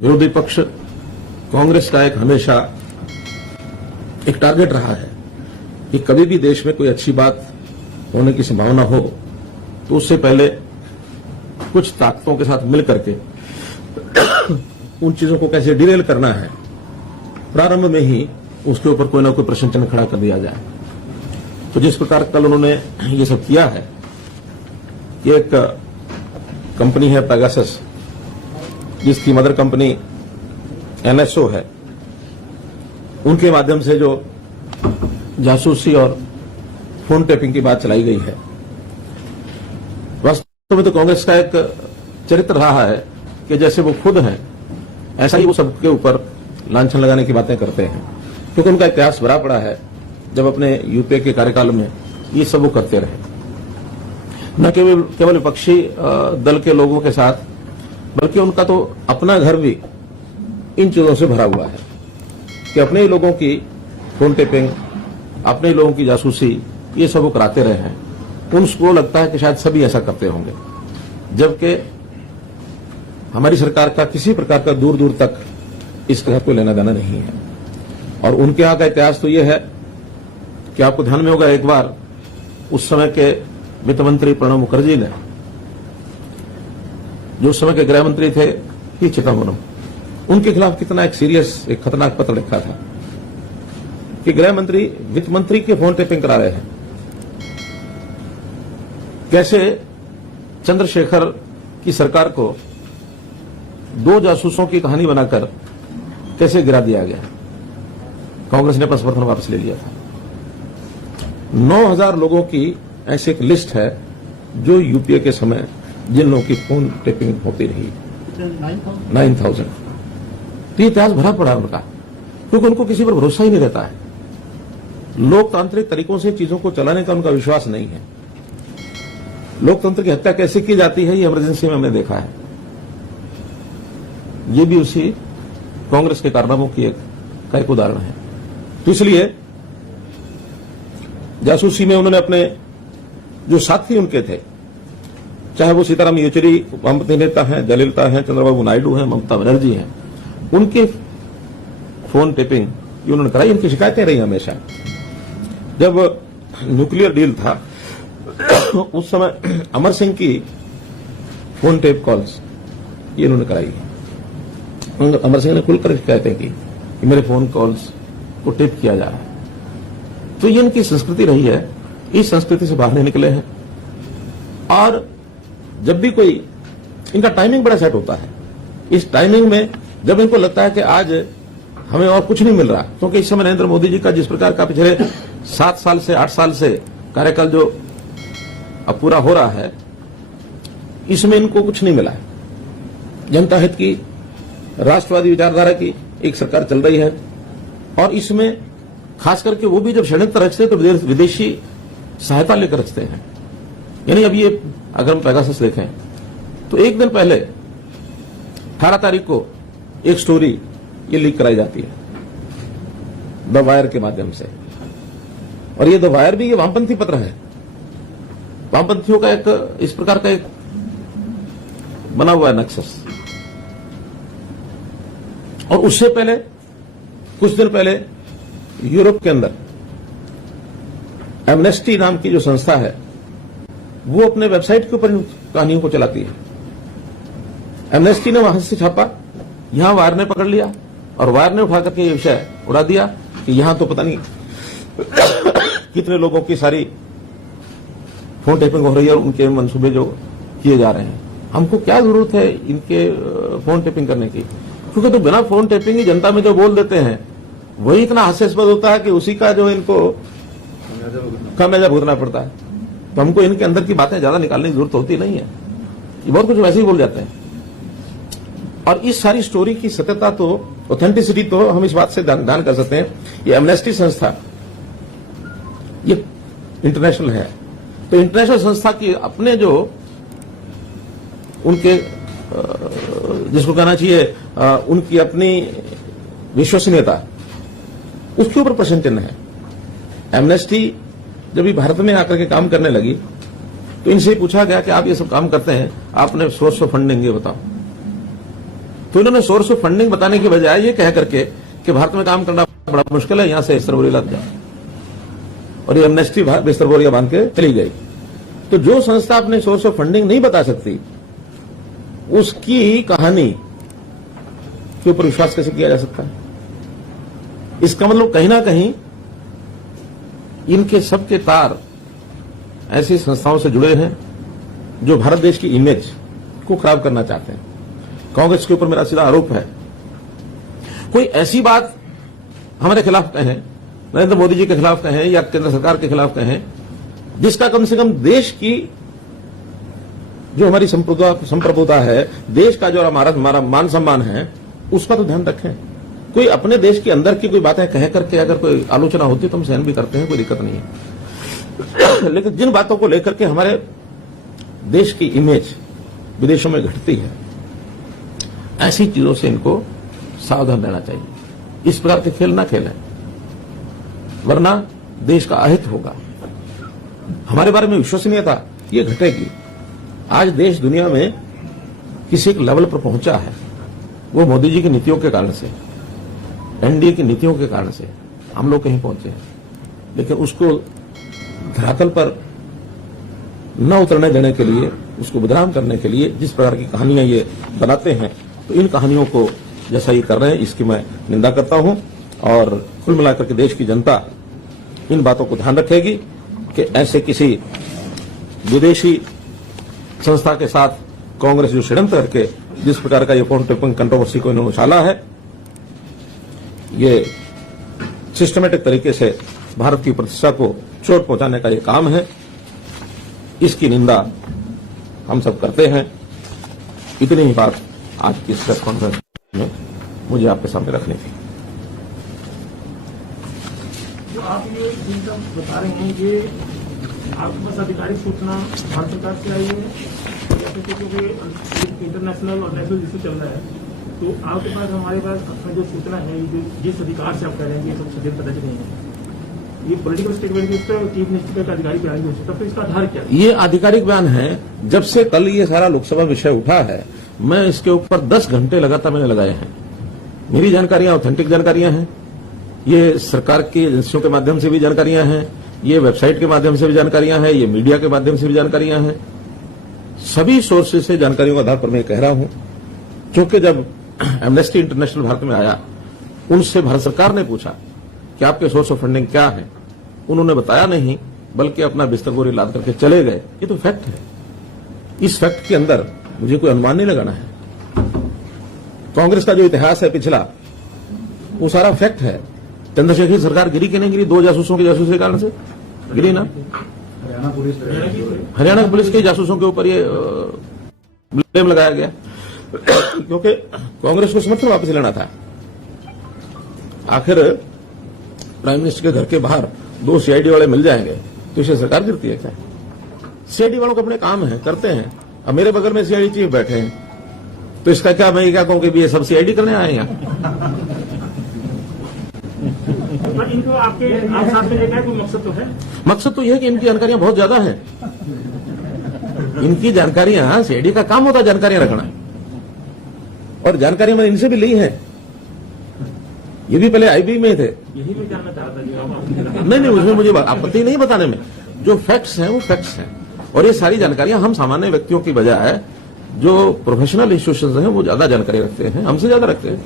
विरोधी पक्ष कांग्रेस का एक हमेशा एक टारगेट रहा है कि कभी भी देश में कोई अच्छी बात होने की संभावना हो तो उससे पहले कुछ ताकतों के साथ मिल करके उन चीजों को कैसे डिरेल करना है, प्रारंभ में ही उसके ऊपर कोई ना कोई प्रश्न चिन्ह खड़ा कर दिया जाए। तो जिस प्रकार कल उन्होंने ये सब किया है, ये एक कंपनी है पेगासस, जिसकी मदर कंपनी NSO है, उनके माध्यम से जो जासूसी और फोन टेपिंग की बात चलाई गई है, वास्तव में तो कांग्रेस का एक चरित्र रहा है कि जैसे वो खुद हैं ऐसा ही वो सबके ऊपर लांछन लगाने की बातें करते हैं, क्योंकि उनका इतिहास भरा पड़ा है। जब अपने यूपीए के कार्यकाल में ये सब वो करते रहे, न केवल विपक्षी दल के लोगों के साथ, बल्कि उनका तो अपना घर भी इन चीजों से भरा हुआ है कि अपने ही लोगों की फोन टेपिंग, अपने ही लोगों की जासूसी, ये सब वो कराते रहे हैं। उनको लगता है कि शायद सभी ऐसा करते होंगे, जबकि हमारी सरकार का किसी प्रकार का दूर दूर तक इस तरह कोई लेना देना नहीं है। और उनके यहां का इतिहास तो ये है कि आपको ध्यान में होगा, एक बार उस समय के वित्त मंत्री प्रणब मुखर्जी ने, जो उस समय के गृह मंत्री थे पी चिदम्बरम, उनके खिलाफ कितना एक सीरियस, एक खतरनाक पत्र लिखा था कि गृह मंत्री वित्त मंत्री के फोन टेपिंग करा रहे हैं। कैसे चंद्रशेखर की सरकार को दो जासूसों की कहानी बनाकर कैसे गिरा दिया गया। कांग्रेस ने अपना समर्थन वापस ले लिया था। 9000 लोगों की ऐसी एक लिस्ट है जो यूपीए के समय जिन लोगों की फोन टेपिंग होती रही, 9000। तो ये इतिहास भरा पड़ा उनका, क्योंकि उनको किसी पर भरोसा ही नहीं रहता है। लोकतांत्रिक तरीकों से चीजों को चलाने का उनका विश्वास नहीं है। लोकतंत्र की हत्या कैसे की जाती है, ये इमरजेंसी में हमने देखा है। ये भी उसी कांग्रेस के कारनामों की एक उदाहरण है। तो इसलिए जासूसी में उन्होंने अपने जो साथी उनके थे, चाहे वो सीताराम येचुरी वामपंथी नेता हैं, जयललिता हैं, चंद्रबाबू नायडू हैं, ममता बनर्जी हैं, उनके फोन टेपिंग ये उन्होंने कराई। इनकी शिकायतें रही हमेशा। जब न्यूक्लियर डील था उस समय अमर सिंह की फोन टेप कॉल्स ये इन्होंने कराई। अमर सिंह ने खुलकर शिकायतें की कि मेरे फोन कॉल्स को टेप किया जा रहा है। तो ये इनकी संस्कृति रही है, इस संस्कृति से बाहर नहीं निकले हैं। और जब भी कोई, इनका टाइमिंग बड़ा सेट होता है। इस टाइमिंग में जब इनको लगता है कि आज हमें और कुछ नहीं मिल रहा, क्योंकि इस समय नरेंद्र मोदी जी का जिस प्रकार का पिछले 7 साल से 8 साल से कार्यकाल जो अब पूरा हो रहा है, इसमें इनको कुछ नहीं मिला है। जनता हित की, राष्ट्रवादी विचारधारा की एक सरकार चल रही है, और इसमें खास करके वो भी जब षड्यंत्र रचते हैं तो विदेशी सहायता लेकर रचते हैं। यानी अब ये अगर हम पेगासस देखें तो एक दिन पहले 18 तारीख को एक स्टोरी ये लीक कराई जाती है द वायर के माध्यम से, और ये द वायर भी ये वामपंथी पत्र है। वामपंथियों का एक इस प्रकार का एक बना हुआ है नक्सस। और उससे पहले कुछ दिन पहले यूरोप के अंदर एमनेस्टी नाम की जो संस्था है, वो अपने वेबसाइट के ऊपर कहानियों को चलाती है। एमनेस्टी ने वहां से छापा, यहां वायर ने पकड़ लिया, और वायर ने उठा करके ये विषय उड़ा दिया कि यहां तो पता नहीं कितने लोगों की सारी फोन टेपिंग हो रही है और उनके मंसूबे जो किए जा रहे हैं। हमको क्या जरूरत है इनके फोन टेपिंग करने की, क्योंकि तो बिना फोन टेपिंग ही जनता में जो बोल देते हैं वही इतना हास्यास्पद होता है कि उसी का जो इनको खामियाजा भुगतना पड़ता है। तो हमको इनके अंदर की बातें ज्यादा निकालने की जरूरत होती नहीं है, ये बहुत कुछ वैसे ही बोल जाते हैं। और इस सारी स्टोरी की सत्यता तो, ऑथेंटिसिटी तो हम इस बात से दान कर सकते हैं, ये एमनेस्टी संस्था ये इंटरनेशनल है। तो इंटरनेशनल संस्था की अपने जो उनके जिसको कहना चाहिए उनकी अपनी विश्वसनीयता, उसके ऊपर प्रश्न चिन्ह है। एमनेस्टी जब ये भारत में आकर के काम करने लगी तो इनसे पूछा गया कि आप ये सब काम करते हैं, आपने सोर्स ऑफ फंडिंग ये बताओ। तो इन्होंने सोर्स ऑफ फंडिंग बताने के बजाय ये कह करके कि भारत में काम करना बड़ा मुश्किल है, यहां से बिस्तर बोरिया लग जाओ, और ये एमनेस्टी बिस्तर बोरिया बांध के चली गई। तो जो संस्था अपने सोर्स ऑफ फंडिंग नहीं बता सकती, उसकी कहानी के ऊपर विश्वास कैसे किया जा सकता है? इसका मतलब कहीं ना कहीं इनके सबके तार ऐसी संस्थाओं से जुड़े हैं जो भारत देश की इमेज को खराब करना चाहते हैं। कांग्रेस के ऊपर मेरा सीधा आरोप है, कोई ऐसी बात हमारे खिलाफ कहें, नरेंद्र मोदी जी के खिलाफ कहें या केंद्र सरकार के खिलाफ कहें, जिसका कम से कम देश की जो हमारी संप्रभुता है, देश का जो हमारा मान सम्मान है, उसका तो ध्यान रखें। कोई अपने देश के अंदर की कोई बातें कह करके अगर कोई आलोचना होती तो हम सहन भी करते हैं, कोई दिक्कत नहीं है। लेकिन जिन बातों को लेकर के हमारे देश की इमेज विदेशों में घटती है, ऐसी चीजों से इनको सावधान रहना चाहिए। इस प्रकार के खेल ना खेलें, वरना देश का अहित होगा। हमारे बारे में विश्वसनीयता ये घटेगी। आज देश दुनिया में किसी एक लेवल पर पहुंचा है, वो मोदी जी की नीतियों के कारण से, एनडीए की नीतियों के कारण से हम लोग कहीं पहुंचे हैं। लेकिन उसको धरातल पर न उतरने देने के लिए, उसको बदनाम करने के लिए जिस प्रकार की कहानियां ये बनाते हैं, तो इन कहानियों को जैसा ये कर रहे हैं, इसकी मैं निंदा करता हूं। और कुल मिलाकर के देश की जनता इन बातों को ध्यान रखेगी कि ऐसे किसी विदेशी संस्था के साथ कांग्रेस जो षड्यंत्र करके जिस प्रकार का ये फोन टेपिंग कंट्रोवर्सी को इन्होंने उछाला है, ये सिस्टमेटिक तरीके से भारत की प्रतिष्ठा को चोट पहुंचाने का ये काम है। इसकी निंदा हम सब करते हैं। इतनी ही बात आज की प्रेस कॉन्फ्रेंस में मुझे आपके सामने रखनी थी। जो आप ये जिनका बता रहे हैं, ये आपके पास आधिकारिक सूचना भारत सरकार से आई है या फिर क्योंकि इंटरनेशनल और नेशनल इशू चल रहा है, तो आपके पास हमारे पास अपना जो सूचना है, जिस अधिकार से आप कह रहे हैं ये सब सचेत पता नहीं है, ये पॉलिटिकल स्टेटमेंट के ऊपर चीफ मिनिस्टर का आधिकारिक बयान हो सकता है, तो इसका आधार क्या है? ये आधिकारिक बयान है। जब से कल ये सारा लोकसभा विषय उठा है, मैं इसके ऊपर 10 घंटे लगातार मैंने लगाए हैं। मेरी जानकारियां ऑथेंटिक जानकारियां हैं, ये सरकार की एजेंसियों के माध्यम से भी जानकारियां हैं, ये वेबसाइट के माध्यम से भी जानकारियां हैं, ये मीडिया के माध्यम से भी जानकारियां हैं। सभी सोर्सेज से जानकारियों के आधार पर मैं कह रहा हूं। क्योंकि जब एमनेस्टी इंटरनेशनल भारत में आया, उनसे भारत सरकार ने पूछा कि आपके सोर्स ऑफ फंडिंग क्या है, उन्होंने बताया नहीं, बल्कि अपना बिस्तर बोरी लाद करके चले गए। ये तो फैक्ट है। इस फैक्ट के अंदर मुझे कोई अनुमान नहीं लगाना है। कांग्रेस का जो इतिहास है पिछला, वो सारा फैक्ट है। चंद्रशेखर सरकार गिरी कि नहीं गिरी? 2 जासूसों के जासूसी के कारण से गिरी ना। हरियाणा पुलिस के जासूसों के ऊपर ये ब्लेम लगाया गया क्योंकि कांग्रेस को समर्थन वापस लेना था। आखिर प्राइम मिनिस्टर के घर के बाहर 2 सीआईडी वाले मिल जाएंगे तो इसे सरकार गिरती है क्या? सीआईडी वालों को अपने काम है, करते हैं। अब मेरे बगल में सीआईडी चीफ बैठे हैं, तो इसका क्या, मैं क्या कहूं कि ये सब सीआईडी करने आए हैं यहाँ? इनको आपके आप साथ में लेकर कोई मकसद तो है? मकसद तो यह है कि इनकी जानकारियां बहुत ज्यादा हैं। इनकी जानकारियां, सीआईडी का काम होता है जानकारियां रखना, और जानकारियां मैंने इनसे भी ली है। ये भी पहले आईबी में थे। यही मैं जानना चाहता था। नहीं, उसमें मुझे आपत्ति नहीं बताने में। जो फैक्ट्स हैं वो फैक्ट्स हैं, और ये सारी जानकारियां हम सामान्य व्यक्तियों की बजाय जो प्रोफेशनल इंस्टीट्यूशंस हैं वो ज्यादा जानकारी रखते हैं, हमसे ज्यादा रखते हैं।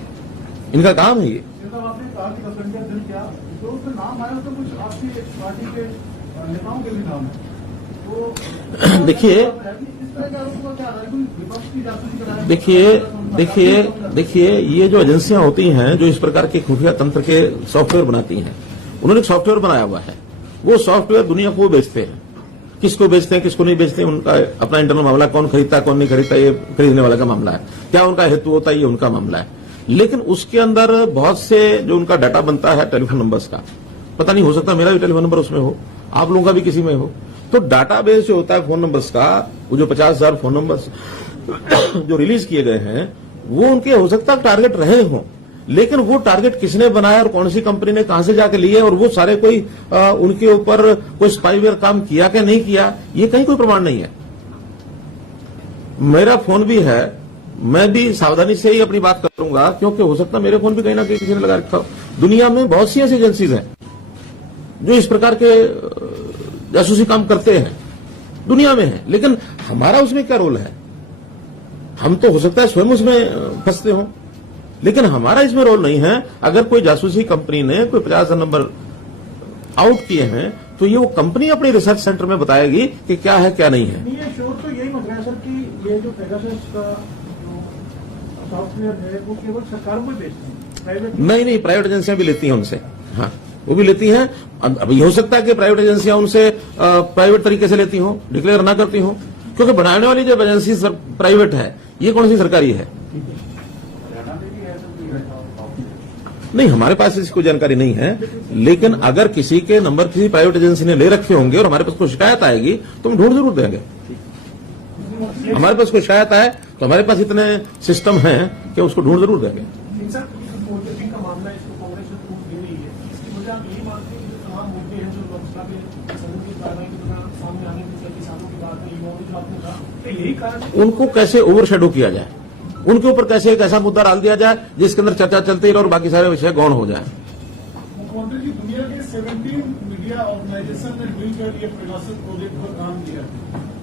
इनका काम है ये। देखिए ये जो एजेंसियां होती हैं जो इस प्रकार के खुफिया तंत्र के सॉफ्टवेयर बनाती हैं, उन्होंने एक सॉफ्टवेयर बनाया हुआ है। वो सॉफ्टवेयर दुनिया को बेचते हैं। किसको बेचते हैं, किसको नहीं बेचते हैं, उनका अपना इंटरनल मामला। कौन खरीदता है, कौन नहीं खरीदता, ये खरीदने वाले का मामला है। क्या उनका हेतु होता है, ये उनका मामला है। लेकिन उसके अंदर बहुत से जो उनका डाटा बनता है टेलीफोन नंबर्स का, पता नहीं, हो सकता मेरा भी टेलीफोन नंबर उसमें हो, आप लोगों का भी किसी में हो। तो डाटाबेस जो होता है फोन नंबर्स का, वो जो 50,000 फोन नंबर्स जो रिलीज किए गए हैं, वो उनके हो सकता है टारगेट रहे हों, लेकिन वो टारगेट किसने बनाया और कौन सी कंपनी ने कहां से जाके लिए, और वो सारे कोई उनके ऊपर कोई स्पाईवेयर काम किया क्या नहीं किया, ये कहीं कोई प्रमाण नहीं है। मेरा फोन भी है, मैं भी सावधानी से ही अपनी बात करूंगा, क्योंकि हो सकता है मेरे फोन भी कहीं ना कहीं किसी ने लगा रखा हो। दुनिया में बहुत सी ऐसी एजेंसीज हैं जो इस प्रकार के जासूसी काम करते हैं, दुनिया में है, लेकिन हमारा उसमें क्या रोल है? हम तो हो सकता है स्वयं उसमें फंसते हो, लेकिन हमारा इसमें रोल नहीं है। अगर कोई जासूसी कंपनी ने कोई 50,000 नंबर आउट किए हैं तो ये वो कंपनी अपनी रिसर्च सेंटर में बताएगी कि क्या है क्या नहीं है। ये शोर तो यही मत रहा है सर कि ये जो पेगासस का जो सॉफ्टवेयर है वो केवल सरकार को बेचते हैं, प्राइवेट नहीं, प्राइवेट एजेंसियां भी लेती हैं उनसे, हाँ वो भी लेती हैं। अब ये हो सकता है कि प्राइवेट एजेंसियां उनसे प्राइवेट तरीके से लेती हो, डिक्लेयर ना करती हो, क्योंकि बनाने वाली जब एजेंसी प्राइवेट है, ये कौन सी सरकारी है? नहीं, हमारे पास इसकी कोई जानकारी नहीं है, लेकिन अगर किसी के नंबर किसी प्राइवेट एजेंसी ने ले रखे होंगे और हमारे पास कोई शिकायत आएगी तो हम ढूंढ जरूर देंगे। हमारे पास कोई शिकायत आए तो हमारे पास इतने सिस्टम हैं कि उसको ढूंढ जरूर देंगे। सर, फोर्जरिंग का मामला है, इसको कांग्रेस ने प्रूफ दे रही है, इसकी वजह आप यही मानते हैं कि जो तमाम मुद्दे हैं जो लोकसभा के सदन की कार्रवाई के दौरान सामने आने के किसानों की बात है, युवाओं की बात होगा, तो यही कारण है उनको कैसे ओवरशैडो किया जाए, उनके ऊपर कैसे एक ऐसा मुद्दा डाल दिया जाए जिसके अंदर चर्चा चलती रहे और बाकी सारे विषय गौण हो जाए। मुख्यमंत्री जी, दुनिया के 17 मीडिया ऑर्गेनाइजेशन ने मिलकर ये पेगासस प्रोजेक्ट पर काम किया,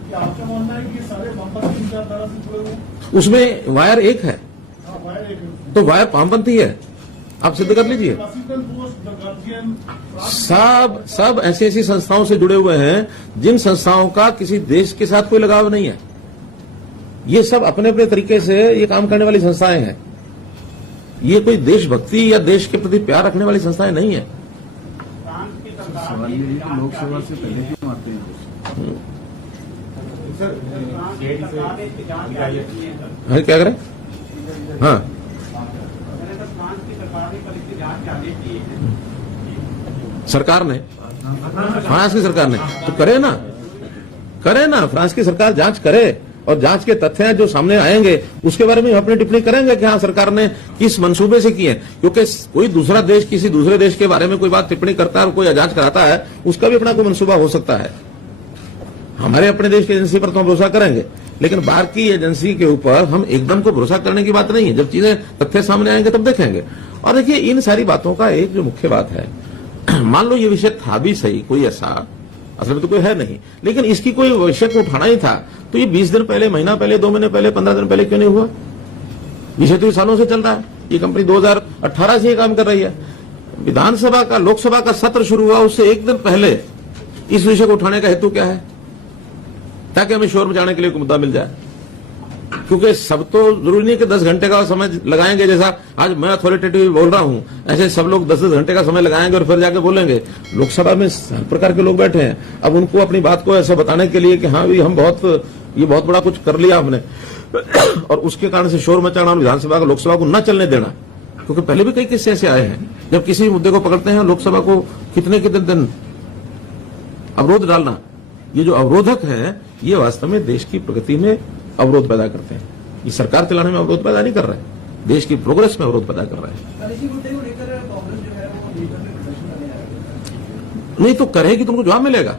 क्या आपका मानना है कि ये सारे वामपंथी विचारधारा से जुड़े हुए? उसमें वायर एक है, हाँ, वायर एक है। तो वायर वामपंथी है, आप सिद्ध कर लीजिए। वाशिंगटन पोस्ट, द गार्जियन, सब ऐसी ऐसी संस्थाओं से जुड़े हुए हैं जिन संस्थाओं का किसी देश के साथ कोई लगाव नहीं है। ये सब अपने अपने तरीके से ये काम करने वाली संस्थाएं हैं। ये कोई देशभक्ति या देश के प्रति प्यार रखने वाली संस्थाएं नहीं है। सवाल ये है कि लोकसभा से पहले क्यों आते हैं? हाँ, क्या करें? हाँ, सरकार ने, फ्रांस की सरकार ने तो करे ना, फ्रांस की सरकार जांच करे और जांच के तथ्य जो सामने आएंगे उसके बारे में अपनी टिप्पणी करेंगे कि हाँ सरकार ने किस मंसूबे से की है। क्योंकि कोई दूसरा देश किसी दूसरे देश के बारे में कोई बात टिप्पणी करता है और कोई जांच कराता है, उसका भी अपना कोई मंसूबा हो सकता है। हमारे अपने देश की एजेंसी पर तो हम भरोसा करेंगे, लेकिन बाहर की एजेंसी के ऊपर हम एकदम को भरोसा करने की बात नहीं है। जब चीजें तथ्य सामने आएंगे तब देखेंगे। और देखिए, इन सारी बातों का एक जो मुख्य बात है, मान लो ये विषय था भी सही, कोई ऐसा असल में तो कोई है नहीं, लेकिन इसकी कोई विषय को उठाना ही था तो ये 20 दिन पहले, महीना पहले, 2 महीने पहले, 15 दिन पहले क्यों नहीं हुआ? विषय तो ये सालों से चल रहा है। ये कंपनी 2018 से ये काम कर रही है। विधानसभा का, लोकसभा का सत्र शुरू हुआ उससे एक दिन पहले इस विषय को उठाने का हेतु क्या है? ताकि हमें शोर मचाने के लिए कोई मुद्दा मिल जाए। क्योंकि सब तो जरूरी नहीं कि 10 घंटे का समय लगाएंगे, जैसा आज मैं अथॉरिटेटिव बोल रहा हूं, ऐसे सब लोग 10-10 घंटे का समय लगाएंगे और फिर जाके बोलेंगे। लोकसभा में हर प्रकार के लोग बैठे हैं, अब उनको अपनी बात को ऐसा बताने के लिए कि हाँ भी हम ये बहुत बड़ा कुछ कर लिया हमने और उसके कारण से शोर मचाना और विधानसभा को, लोकसभा को न चलने देना। क्योंकि पहले भी कई किस्से ऐसे आए हैं जब किसी मुद्दे को पकड़ते हैं लोकसभा को कितने दिन अवरोध डालना। ये जो अवरोधक है ये वास्तव में देश की प्रगति में अवरोध पैदा करते हैं। ये सरकार चलाने में अवरोध पैदा नहीं कर रहे हैं, देश की प्रोग्रेस में अवरोध पैदा कर रहे हैं। इसी मुद्दे को लेकर कांग्रेस जो है वो लीडर ने प्रदर्शन करने आया। नहीं तो करेगी, तुमको जवाब मिलेगा।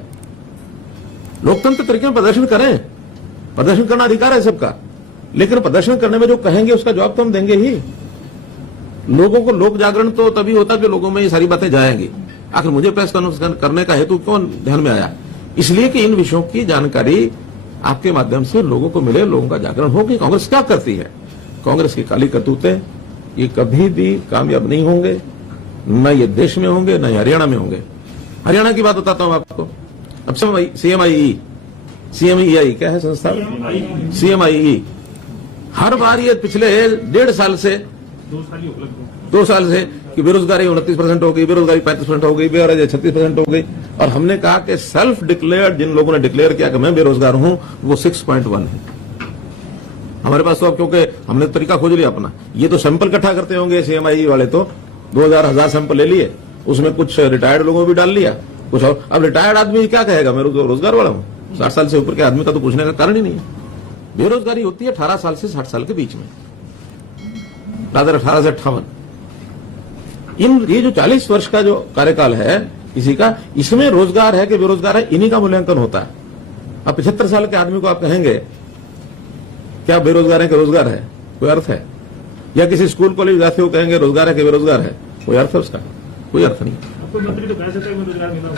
लोकतंत्र तरीके में प्रदर्शन करें, प्रदर्शन करना अधिकार है सबका, लेकिन प्रदर्शन करने में जो कहेंगे उसका जवाब तो हम देंगे ही। लोगों को लोक जागरण तो तभी होता है कि लोगों में ये सारी बातें जाएंगी। आखिर मुझे प्रेस कॉन्फ्रेंस करने का हेतु क्यों ध्यान में आया? इसलिए कि इन विषयों की जानकारी आपके माध्यम से लोगों को मिले, लोगों का जागरण हो कि कांग्रेस क्या करती है। कांग्रेस की काली करतूतें ये कभी भी कामयाब नहीं होंगे, न ये देश में होंगे, न हरियाणा में होंगे। हरियाणा की बात बताता हूं आपको। अब सीएमईई क्या है संस्था? सीएमईई हर बार ये पिछले 1.5 साल से 2 साल से कि बेरोजगारी 29% हो गई, बेरोजगारी 35% हो गई, बेरोजगारी 36% हो गई। और हमने कहा कि सेल्फ डिक्लेयर्ड, जिन लोगों ने डिक्लेयर किया कि मैं बेरोजगार हूं, वो 6.1 है। हमारे पास तो अब क्योंकि हमने तरीका खोज लिया अपना, ये तो सैंपल इकट्ठा करते होंगे सीएमआई वाले, तो 2000 सैंपल ले लिए, उसमें कुछ रिटायर्ड लोगों को भी डाल लिया, कुछ और। अब रिटायर्ड आदमी क्या कहेगा, मैं रोजगार वाला हूं? 60 साल से ऊपर के आदमी का तो पूछने का कारण ही नहीं है। बेरोजगारी होती है 18 साल से 60 साल के बीच में, रादर 18 से 58। ये जो 40 वर्ष का जो कार्यकाल है किसी का, इसमें रोजगार है कि बेरोजगार है, इन्हीं का मूल्यांकन होता है। अब 75 साल के आदमी को आप कहेंगे क्या बेरोजगार है कि रोजगार है, कोई अर्थ है? या किसी स्कूल कॉलेज विद्यार्थी को कहेंगे रोजगार है कि बेरोजगार है, कोई अर्थ है उसका? कोई अर्थ नहीं। आपको मंत्री तो कह सकते हैं रोजगार मिला हुआ।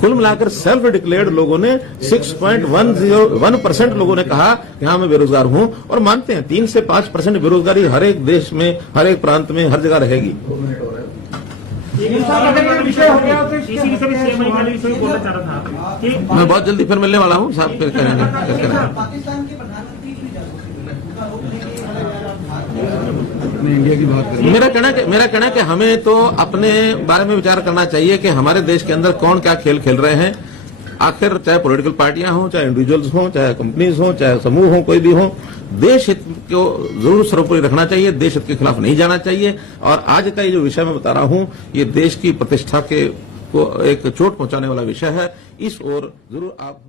कुल मिलाकर सेल्फ डिक्लेयर्ड लोगों ने 6.1% लोगों ने कहा कि हाँ मैं बेरोजगार हूं, और मानते हैं 3 से 5% बेरोजगारी हर एक देश में, हर एक प्रांत में, हर जगह रहेगी। विषय हो गया तो इसी विषय में सीएमआई वाले विषय में बोलना चाह रहा था कि मैं बहुत जल्दी फिर मिलने वाला हूं साहब, फिर करेंगे। पाकिस्तान के प्रधानमंत्री क्यों जासूसी अपने इंडिया की बात करें। मेरा कहना है कि हमें तो अपने बारे में विचार करना चाहिए कि हमारे देश के अंदर कौन क्या खेल खेल रहे हैं। आखिर चाहे पॉलिटिकल पार्टियां हों, चाहे इंडिविजुअल्स हों, चाहे कंपनीज हों, चाहे समूह हों, कोई भी हो, देश हित को जरूर सर्वोपरि रखना चाहिए, देश हित के खिलाफ नहीं जाना चाहिए। और आज का ये जो विषय मैं बता रहा हूं, ये देश की प्रतिष्ठा को एक चोट पहुंचाने वाला विषय है। इस ओर जरूर आप